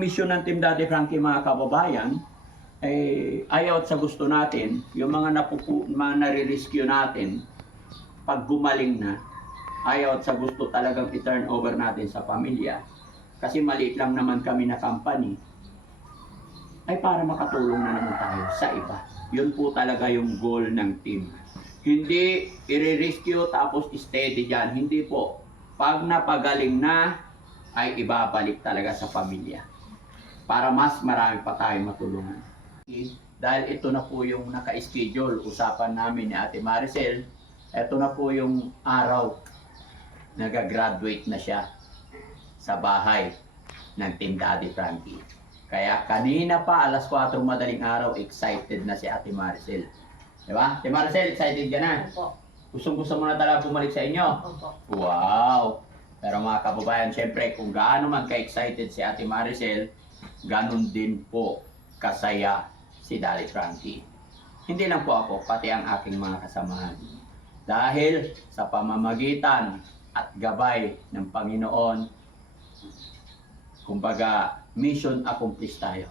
Mission ng Team Daddy Frankie mga kababayan, ayaw at sa gusto natin, yung mga nare-rescue natin, pag gumaling na, ayaw at sa gusto talagang i-turn over natin sa pamilya. Kasi maliit lang naman kami na company, ay para makatulong na naman tayo sa iba. Yun po talaga yung goal ng team. Hindi i-rescue tapos steady dyan. Hindi po. Pag napagaling na, ay ibabalik talaga sa pamilya. Para mas marami pa tayong matulungan. Dahil ito na po yung naka-schedule, usapan namin ni Ate Maricel, ito na po yung araw, nag-graduate na siya sa bahay ng Team Daddy Frankie. Kaya kanina pa, alas 4 madaling araw, excited na si Ate Maricel. Diba? Ate Maricel, excited ka na? Opo. Gusto mo na talaga bumalik sa inyo? Opo. Wow! Pero mga kababayan, syempre, kung gaano man ka-excited si Ate Maricel, ganun din po kasaya si Daddy Frankie. Hindi lang po ako, pati ang aking mga kasamahan. Dahil sa pamamagitan at gabay ng Panginoon, kumbaga, mission accomplished tayo.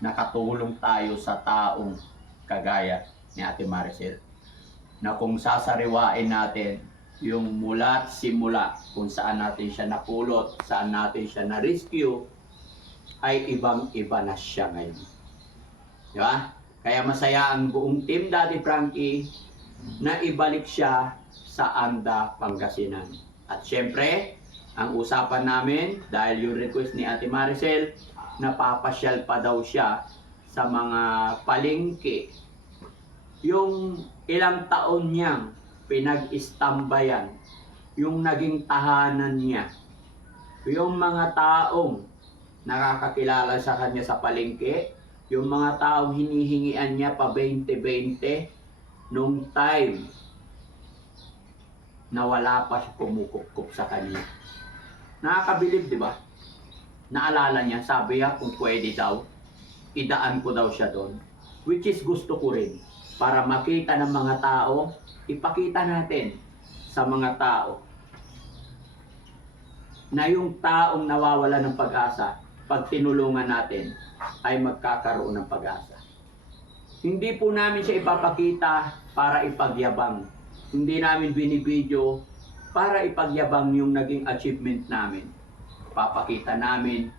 Nakatulong tayo sa taong kagaya ni Ate Maricel. Na kung sasariwain natin yung mula't simula kung saan natin siya napulot, saan natin siya na-rescue, ay ibang-iba na siya ngayon. Di ba? Kaya masaya ang buong Team Daddy Frankie na ibalik siya sa Anda, Pangasinan. At syempre, ang usapan namin, dahil yung request ni Ate Maricel, napapasyal pa daw siya sa mga palengke. Yung ilang taon niyang pinag-istambayan, yung naging tahanan niya, yung mga taong nakakakilala sa kanya sa palengke, yung mga taong hinihingian niya pa 20-20 nung time na wala pa siya kumukup sa kanya. Nakakabilib, di ba? Naalala niya, sabi niya kung pwede daw, idaan ko daw siya doon. Which is gusto ko rin. Para makita ng mga tao, ipakita natin sa mga tao na yung taong nawawala ng pag-asa, pag tinulungan natin, ay magkakaroon ng pag-asa. Hindi po namin siya ipapakita para ipagyabang. Hindi namin binibidyo para ipagyabang yung naging achievement namin. Papakita namin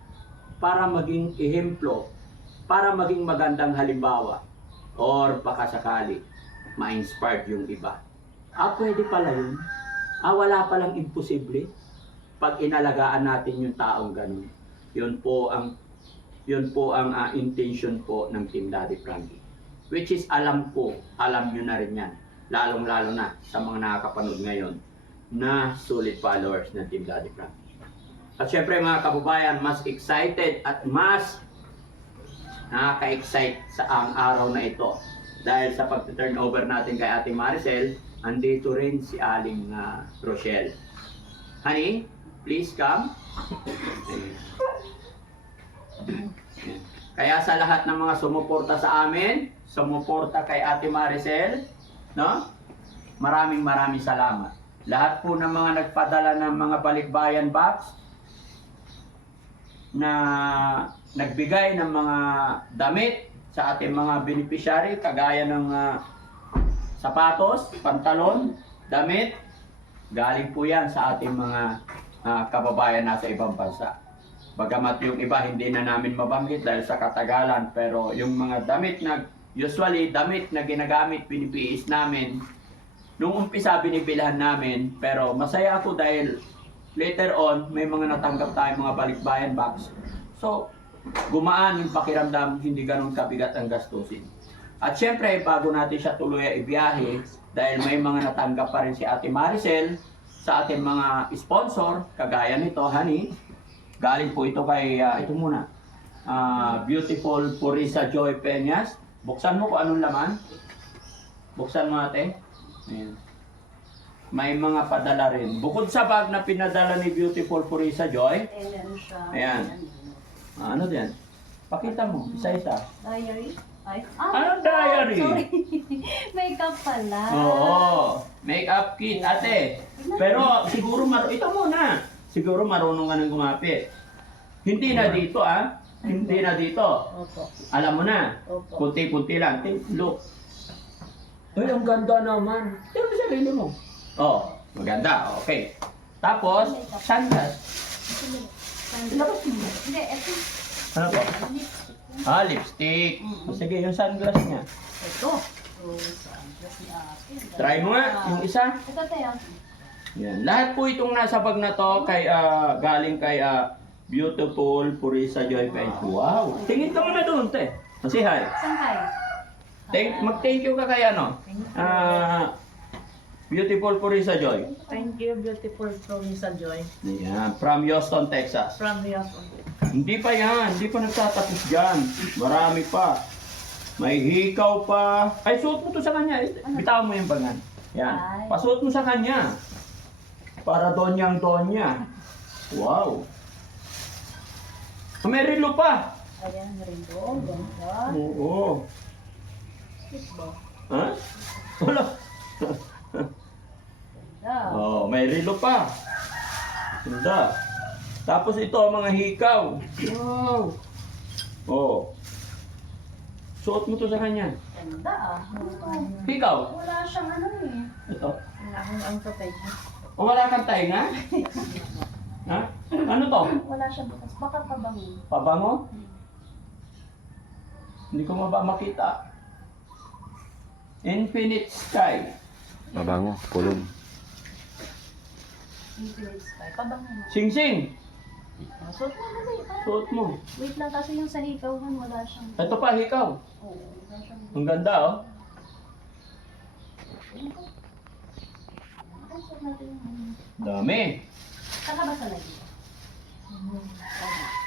para maging ehemplo, para maging magandang halimbawa, or baka sakali ma-inspired yung iba. Pwede pala yun. Wala palang imposible pag inalagaan natin yung taong ganun. Yun po ang intention po ng Team Daddy Frankie. Which is alam nyo na rin yan. Lalong-lalo na sa mga nakakapanood ngayon na solid followers ng Team Daddy Frankie. At syempre mga kababayan, mas excited at mas nakaka-excite sa ang araw na ito. Dahil sa pag-turn over natin kay Ate Maricel, andito rin si Aling Rochelle. Honey, please come. Kaya sa lahat ng mga sumuporta sa amin, sumuporta kay Ate Maricel, no? Maraming salamat. Lahat po ng mga nagpadala ng mga balikbayan box na nagbigay ng mga damit sa ating mga beneficiary, kagaya ng sapatos, pantalon, damit, galing po yan sa ating mga kababayan nasa ibang bansa. Bagamat yung iba hindi na namin mabanggit dahil sa katagalan, pero yung mga damit na, usually damit na ginagamit, pinipiis namin, nung umpisa binibilhan namin, pero masaya ako dahil later on, may mga natanggap tayong mga balikbayan box. So, gumaan yung pakiramdam, hindi ganun kabigat ang gastusin. At syempre, bago natin siya tuloy ibiyahe, dahil may mga natanggap pa rin si Ate Maricel sa ating mga sponsor, kagaya nito, honey. Galing po ito kay, ito muna, Beautiful Purisa Joy Peñas. Buksan mo kung anong laman. Buksan mo ate. Ayan. May mga padala rin. Bukod sa bag na pinadala ni Beautiful Purisa Joy. Ayan. Ano din? Pakita mo, isa-isa. Diary? Anong diary? Sorry. Makeup pala. Oo. Makeup kit, ate. Pero siguro ito muna. Siguro marunong ka nang gumapit. Hindi na dito Hindi na dito. Opo. Alam mo na. Opo. Kunti-kunti lang. Look. Ay, ang ganda naman. Tingnan mo sarili mo. Oh, maganda. Okay. Tapos, sunglass. Ilabas mo. Hindi, eto. Ano po? Ah, lipstick. Sige, yung sunglass niya. Ito. Oh, sunglass ni ate. Try mo nga, yung isa. Ito tayo. Yan. Lahat po itong nasa bag na to kay galing kay Beautiful Purisa Joy Paint. Wow! Tingin ka muna doon, te. Say hi. Saan kayo? Mag-thank you ka kay ano? Beautiful Purisa Joy. Thank you, beautiful Promisa Joy. Yan. From Houston, Texas. From your Hindi pa yan. Hindi pa nagtatapos dyan. Marami pa. May hikaw pa. Ay, suot mo to sa kanya. Bitawan mo yung bagan. Yan. Ay. Pasuot mo sa kanya. Para donyang-donya. Wow. May relo pa. Ayan, rin doon. Ganda. Oo. Cute ba? Ha? Wala. Ganda. Oh, may relo pa. Ganda. Tapos ito mga hikaw. Wow. Oh. Suot mo to sa kanya. Ganda ah. Hikaw. Wala siyang ano eh. Ito. ang kapay niya. O wala kang tainga? Ha? Ano to? Wala siyang bukas. Baka pabango. Pabango? Hindi ko makita. Infinite Sky. Mabango, pulong. Infinite Sky. Pabango mo. Sing-sing. Suot mo dali. Suot mo. Wait lang kasi yung sa hikaw wala siyang... Ito pa, hikaw. Oo, wala siyang... Ang ganda, oh. Suot natin yung ano. Dami. Saan ka ba sa lagi?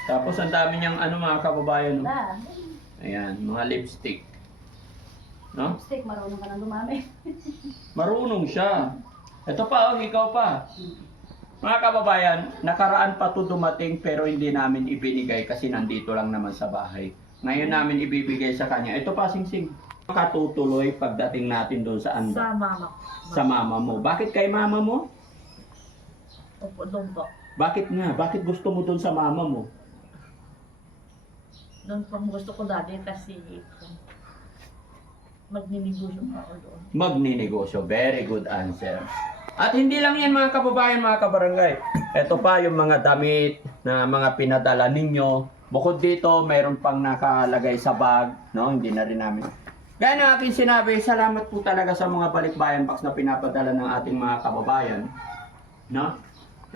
Tapos ang dami niyang ano mga kababayan. Oh. Wala. Ayan, mga lipstick. No? Steak, marunong ka nang dumami. Marunong siya. Ito pa, oh, ikaw pa. Mga kababayan, nakaraan pa to dumating pero hindi namin ibinigay kasi nandito lang naman sa bahay. Ngayon namin ibibigay sa kanya. Ito pa, Sing-Sing. Makatutuloy pagdating natin doon sa anda. Sa mama. Sa mama mo. Bakit kay mama mo? Opo, doon po. Bakit nga? Bakit gusto mo doon sa mama mo? Doon po gusto ko dati kasi magninegosyo pa ako doon. Magninegosyo. Very good answer. At hindi lang yan mga kababayan, mga kabarangay. Ito pa yung mga damit na mga pinadala ninyo. Bukod dito, mayroon pang nakalagay sa bag. No? Hindi na rin namin. Gaya ng aking sinabi, salamat po talaga sa mga balikbayan box na pinapadala ng ating mga kababayan. No?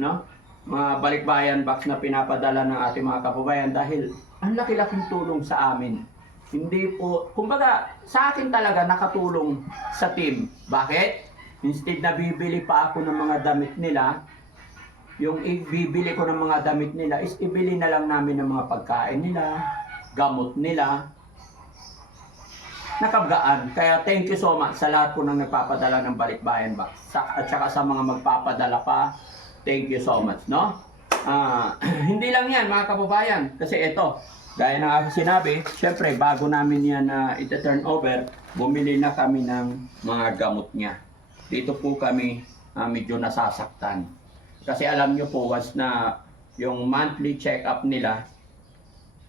No? Mga balikbayan box na pinapadala ng ating mga kababayan dahil ang laki-laking tulong sa amin. Hindi po, kumbaga sa akin talaga nakatulong sa team. Bakit? Instead na bibili pa ako ng mga damit nila, yung ibibili ko ng mga damit nila is ibili na lang namin ng mga pagkain nila, gamot nila. Nakagaan. Kaya thank you so much sa lahat po ng nagpapadala ng Balikbayan Box. At saka sa mga magpapadala pa, thank you so much, no? Hindi lang yan mga kababayan. Kasi ito, gaya ng aking sinabi, syempre bago namin yan ita-turn over, bumili na kami ng mga gamot niya. Dito po kami medyo nasasaktan. Kasi alam nyo po, once na yung monthly check-up nila,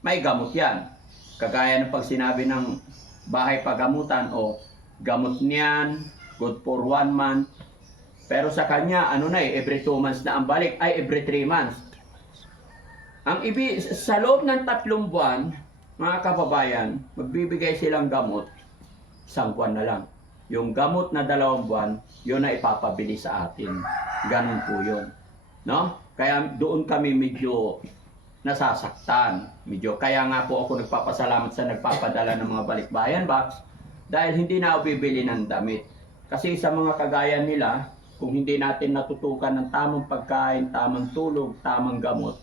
may gamot yan. Kagaya ng pag sinabi ng bahay pagamutan o gamot niyan, good for 1 month. Pero sa kanya, ano na every 2 months na ang balik, ay every 3 months. Sa loob ng 3 buwan, mga kababayan, magbibigay silang gamot, 1 buwan na lang. Yung gamot na 2 buwan, yun na ipapabili sa atin. Ganun po yun. No? Kaya doon kami medyo nasasaktan. Kaya nga po ako nagpapasalamat sa nagpapadala ng mga Balikbayan Box dahil hindi na ako bibili ng damit. Kasi sa mga kagaya nila, kung hindi natin natutukan ng tamang pagkain, tamang tulog, tamang gamot,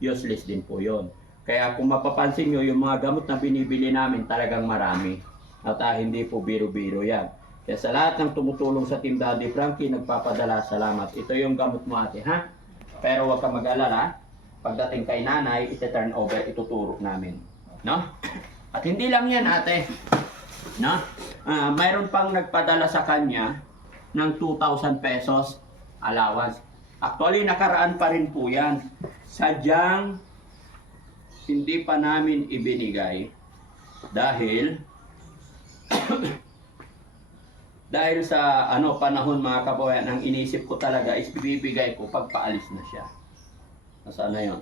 useless din po yun. Kaya kung mapapansin nyo, yung mga gamot na binibili namin talagang marami. At hindi po biro-biro yan. Kaya sa lahat ng tumutulong sa Team Daddy Frankie, nagpapadala, salamat. Ito yung gamot mo ate, ha? Pero huwag ka mag-alala. Pagdating kay nanay, iti-turn over, ituturo namin. No? At hindi lang yan ate. No? Mayroon pang nagpadala sa kanya ng 2,000 pesos allowance. Actually, nakaraan pa rin po yan. Sadyang hindi pa namin ibinigay dahil dahil sa panahon mga kababayan, ang inisip ko talaga is ibibigay ko pag paalis na siya. Nasaan na yun?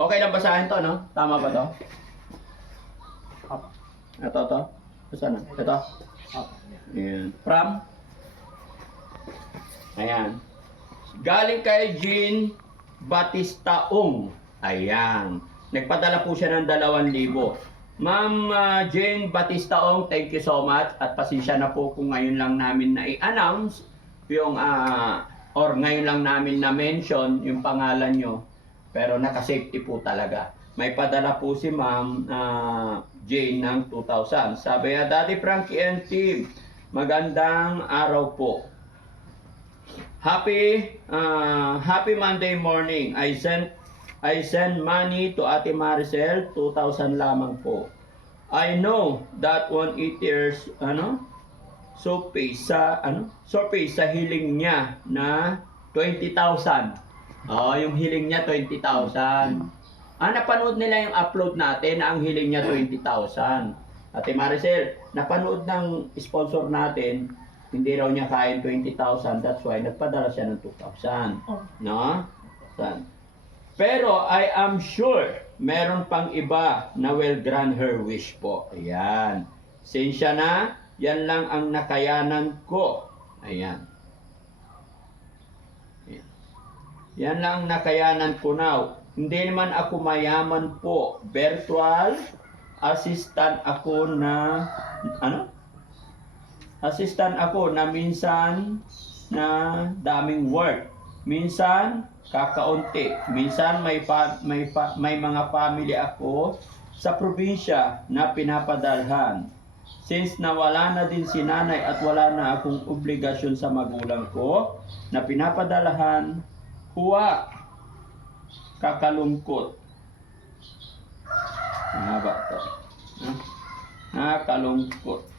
Okay lang basahin to, no? Tama ba to? Ito. Saan na? Ito? Ayan. From? Ayan. Galing kay Jean Batistaong. Ayan. Nagpadala po siya ng 2,000. Ma'am Jane Batistaong, thank you so much. At pasensya na po kung ngayon lang namin na i-announce yung or ngayon lang namin na-mention yung pangalan nyo. Pero naka-safety po talaga. May padala po si Ma'am Jane ng 2,000. Sabi niya, Daddy Frankie and team, magandang araw po. Happy Monday morning. I send money to Ate Maricel, 2,000 lamang po. I know that 1 years surpay sa hiling niya na 20,000. Yung hiling niya 20,000. Napanood nila yung upload natin na ang hiling niya 20,000. Ate Maricel, napanood ng sponsor natin, hindi raw niya kain 20,000. That's why nagpadala siya ng 2,000. Oh. No? Pero I am sure meron pang iba na will grant her wish po. Ayan. Sensya na, yan lang ang nakayanan ko. Ayan. Yan lang ang nakayanan ko now. Hindi naman ako mayaman po. Virtual assistant ako na assistant ako na minsan na daming work. Minsan kakaunti. Minsan may mga family ako sa probinsya na pinapadalhan. Since nawala na din si nanay at wala na akong obligasyon sa magulang ko na pinapadalahan, huwa kakalungkot. Haba to. Nakalungkot.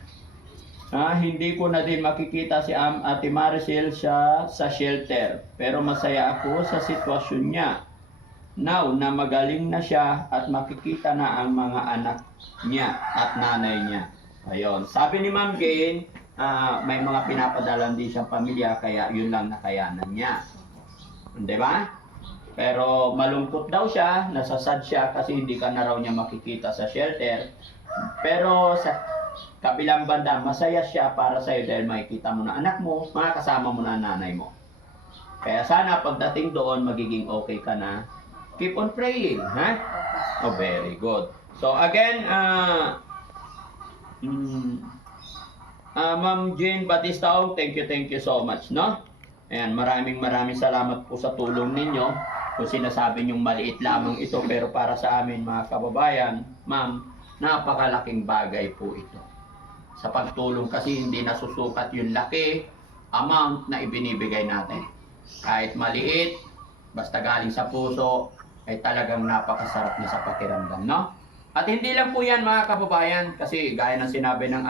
Hindi ko na din makikita si Ate Maricel sa shelter. Pero masaya ako sa sitwasyon niya. Now na magaling na siya at makikita na ang mga anak niya at nanay niya. Ayun. Sabi ni Ma'am Jane, may mga pinapadalan din siyang pamilya kaya yun lang nakayanan niya. Di ba? Pero malungkot daw siya, nasasad siya kasi hindi ka na raw niya makikita sa shelter. Pero sa kabilang banda, masaya siya para sa'yo dahil makikita mo na anak mo, makakasama mo na nanay mo. Kaya sana pagdating doon, magiging okay ka na. Keep on praying, ha? Oh, very good. So again, Ma'am Jane Batistaong, thank you so much, no? Ayan, maraming salamat po sa tulong ninyo. Kung sinasabi niyong maliit lamang ito, pero para sa amin mga kababayan, ma'am, napakalaking bagay po ito. Sa pagtulong kasi hindi nasusukat yung laki amount na ibinibigay natin. Kahit maliit, basta galing sa puso, ay talagang napakasarap na sa pakiramdam, no? At hindi lang po yan mga kababayan, kasi gaya ng sinabi ng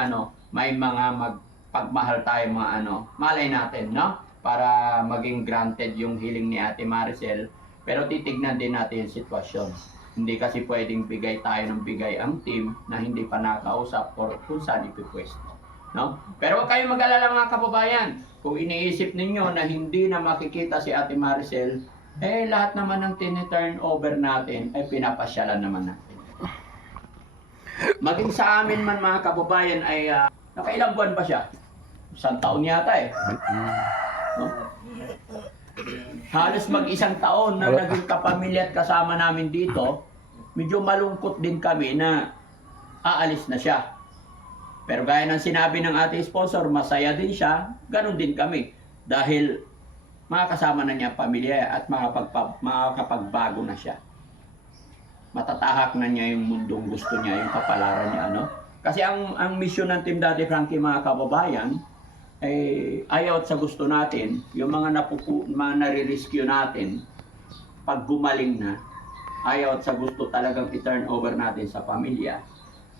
may mga magpagmahal tayo mga malay natin, no? Para maging granted yung hiling ni Ate Maricel, pero titignan din natin yung sitwasyon. Hindi kasi pwedeng bigay tayo ng bigay ang team na hindi pa nakausap or kung saan ipipwesto, no? Pero huwag kayong mag-alala mga kababayan, kung iniisip ninyo na hindi na makikita si Ate Maricel, lahat naman ng tini-turnover natin ay pinapasyalan naman natin. Maging sa amin man mga kababayan ay nakailang buwan ba siya? 1 taon yata no? Halos mag-1 taon na naging kapamilya at kasama namin dito. Medyo malungkot din kami na aalis na siya. Pero gaya ng sinabi ng ating sponsor, masaya din siya, ganun din kami. Dahil makakasama na niya pamilya at makakapagbago na siya. Matatahak na niya yung mundong gusto niya, yung kapalaran niya, Kasi ang mission ng Team Daddy Frankie mga kababayan, ayaw at sa gusto natin, yung mga nare-rescue natin, pag gumaling na, ayaw at sa gusto talagang i-turn over natin sa pamilya.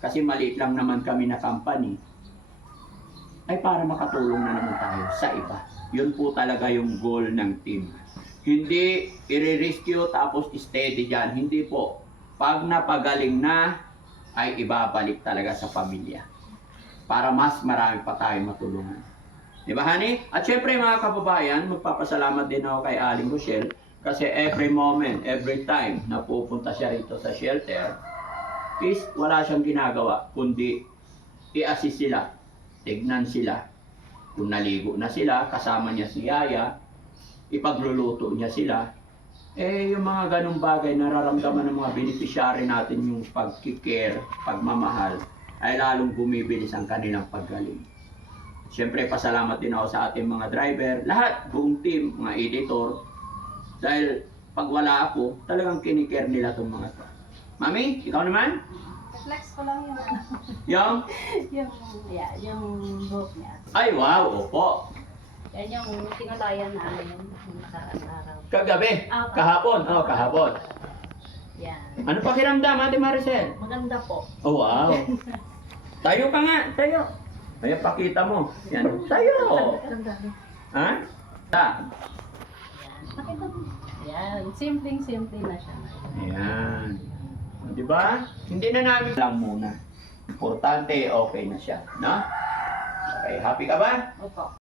Kasi maliit lang naman kami na company, ay para makatulong na naman tayo sa iba. Yun po talaga yung goal ng team. Hindi i-rescue tapos steady dyan. Hindi po. Pag napagaling na, ay ibabalik talaga sa pamilya. Para mas marami pa tayong matulungan. Di ba, honey? At syempre mga kababayan, magpapasalamat din ako kay Aling Rochelle kasi every moment, every time na pupunta siya rito sa shelter, is wala siyang ginagawa kundi i-assist sila, tignan sila. Kung naligo na sila, kasama niya si Yaya, ipagluluto niya sila. Eh, yung mga ganong bagay, nararamdaman ng mga beneficiary natin yung pagkikare, pagmamahal, ay lalong bumibilis ang kanilang paggaling. Siyempre, pasalamat din ako sa ating mga driver, lahat, buong team, mga editor, dahil pag wala ako, talagang kinikare nila itong mga to. Mami, ikaw naman? Flex ko lang yung Yung? yung buhok niya. Ay, wow, opo. Yan yung tinulayan namin yung nakarang araw. Kagabi, kahapon, kahapon. Yan. Ano pakiramdam, Ate Maricel? Maganda po. Oh, wow. Tayo ka nga, tayo. Kaya pakita mo. Yan, tayo. Maganda. Ha? Ta. Nakita mo? Yan. Simpleng-simple na siya. Ayan. Di ba? Hindi na namin lang muna. Importante, okay na siya. No? Okay, happy ka ba? Opo.